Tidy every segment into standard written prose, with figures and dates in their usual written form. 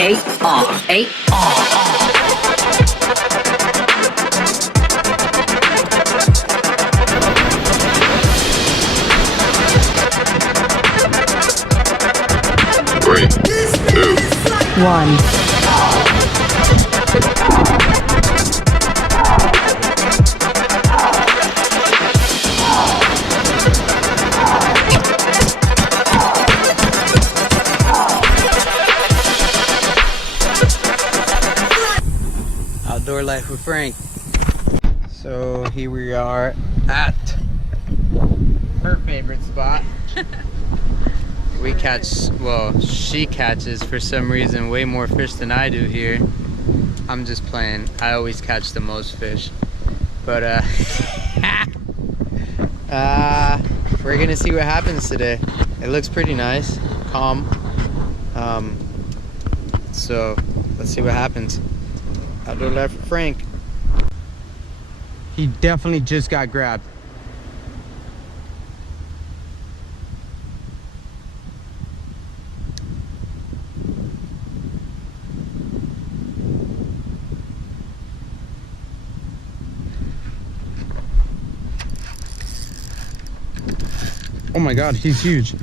Three, two, one. Outdoor Life with Frank. So here we are at her favorite spot. We catch, well, she catches for some reason way more fish than I do here. I'm just playing. I always catch the most fish. But we're gonna see what happens today. It looks pretty nice, calm. So let's see what happens. Outdoor Life with Frank. He definitely just got grabbed. Oh my God, he's huge.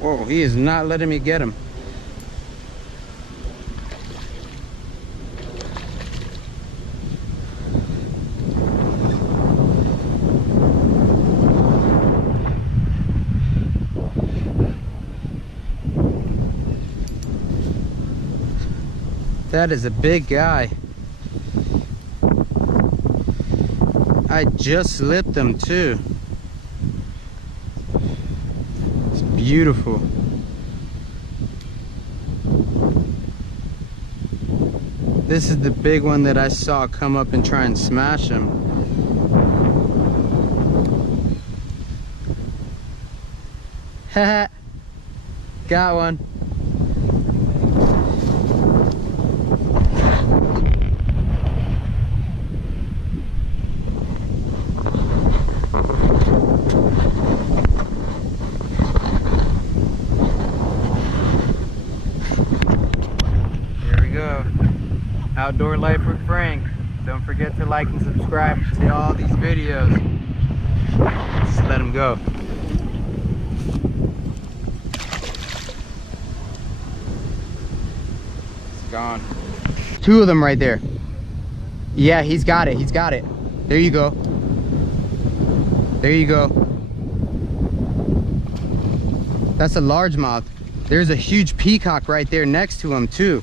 Whoa, he is not letting me get him. That is a big guy. I just slipped him too. It's beautiful. This is the big one that I saw come up and try and smash him. Haha. Got one. Outdoor Life with Frank. Don't forget to like and subscribe to all these videos. Just let him go. It's gone. Two of them right there. Yeah, he's got it. He's got it. There you go. There you go. That's a largemouth. There's a huge peacock right there next to him too.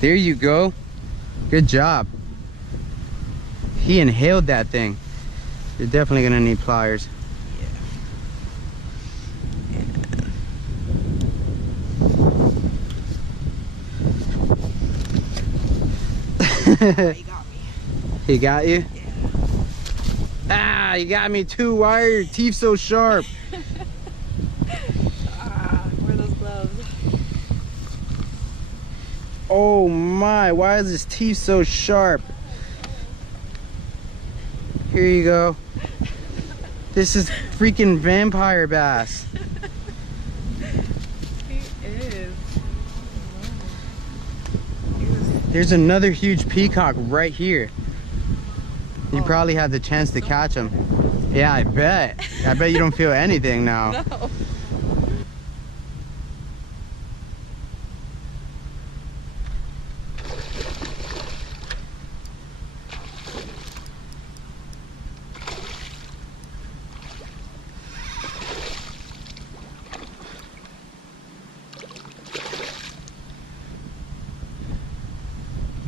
There you go. Good job. He inhaled that thing. You're definitely gonna need pliers. Yeah. He got me. He got you? Yeah. Ah, you got me too. Why are your teeth so sharp? Wear those gloves. Oh my, why is his teeth so sharp? Here you go. This is freaking vampire bass. He is. There's another huge peacock right here. You probably had the chance to catch him. Yeah, I bet. I bet you don't feel anything now. No.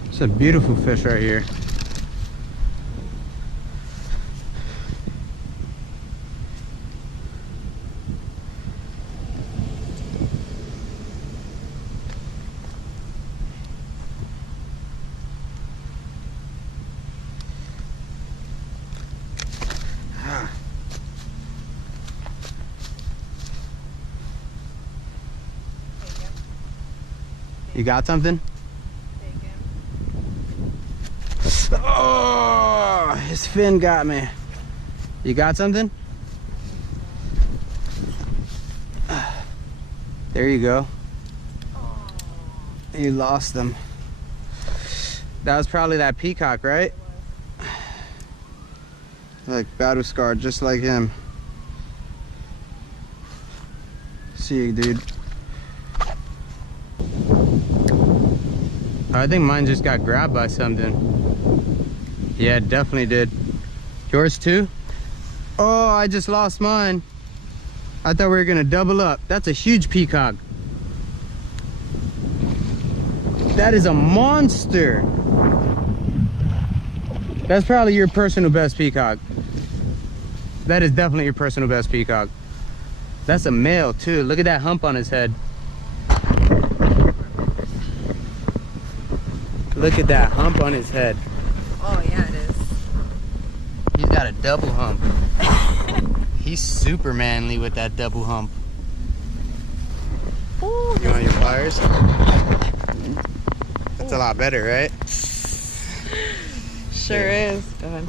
It's a beautiful fish right here. You got something? Oh, his fin got me. You got something? There you go. You lost them. That was probably that peacock, right? Like battle scarred, just like him. See you, dude. I think mine just got grabbed by something. Yeah, it definitely did. Yours too? Oh, I just lost mine. I thought we were gonna double up. That's a huge peacock. That is a monster. That's probably your personal best peacock. That is definitely your personal best peacock. That's a male too. Look at that hump on his head. Look at that hump on his head. Oh yeah, it is. He's got a double hump. He's super manly with that double hump. Ooh, You want your pliers? That's a lot better, right? sure is. Go ahead.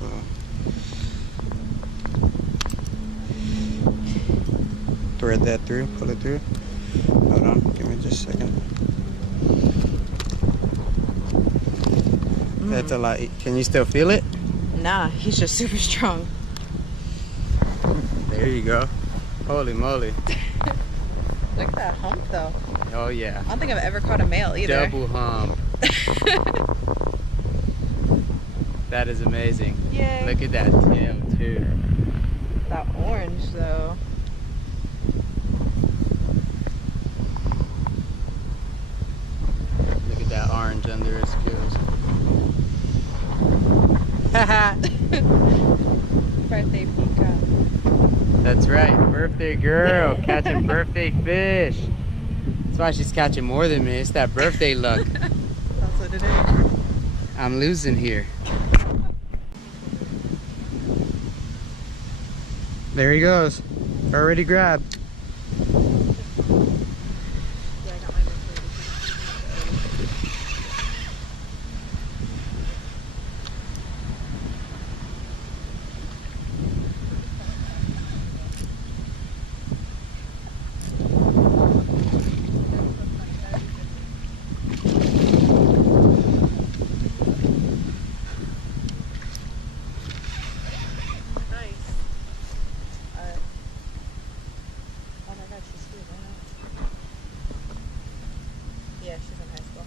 Thread that through, pull it through. Hold on, give me just a second. That's a lot. Can you still feel it? Nah, he's just super strong. There you go. Holy moly. Look at that hump though. Oh yeah. I don't think I've ever caught a male either. Double hump. That is amazing. Yay. Look at that tail too. That orange though. Look at that orange under his gills. Birthday peacock. That's right, birthday girl catching birthday fish. That's why she's catching more than me. It's that birthday luck. That's what it is. I'm losing here. There he goes. Already grabbed. Yeah, she's in high school.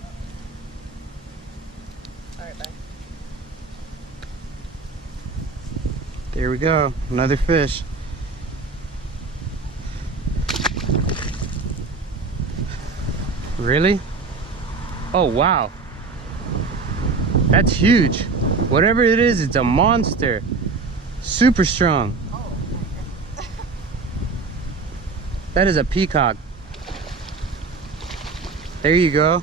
Alright, bye. There we go. Another fish. Really? Oh, wow. That's huge. Whatever it is, it's a monster. Super strong. That is a peacock. There you go.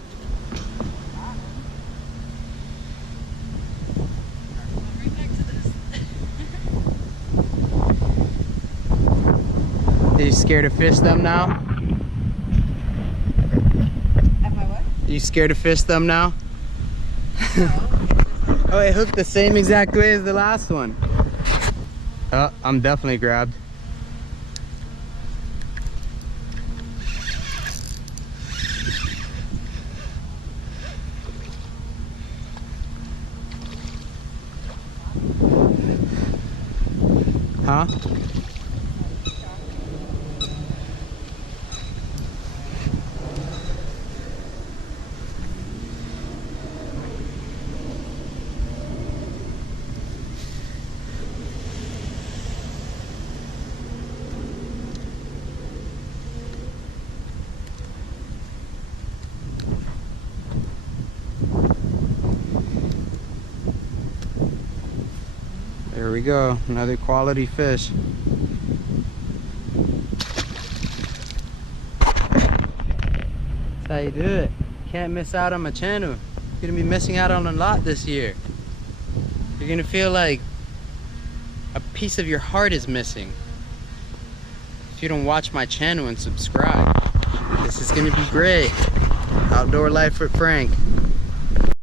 Right next to this. Are you scared to fish them now? Am I what? Are you scared to fish them now? No. Oh, it hooked the same exact way as the last one. Oh, I'm definitely grabbed. Huh? There we go, another quality fish. That's how you do it. Can't miss out on my channel. You're gonna be missing out on a lot this year. You're gonna feel like a piece of your heart is missing if you don't watch my channel and subscribe. This is gonna be great. Outdoor life with Frank.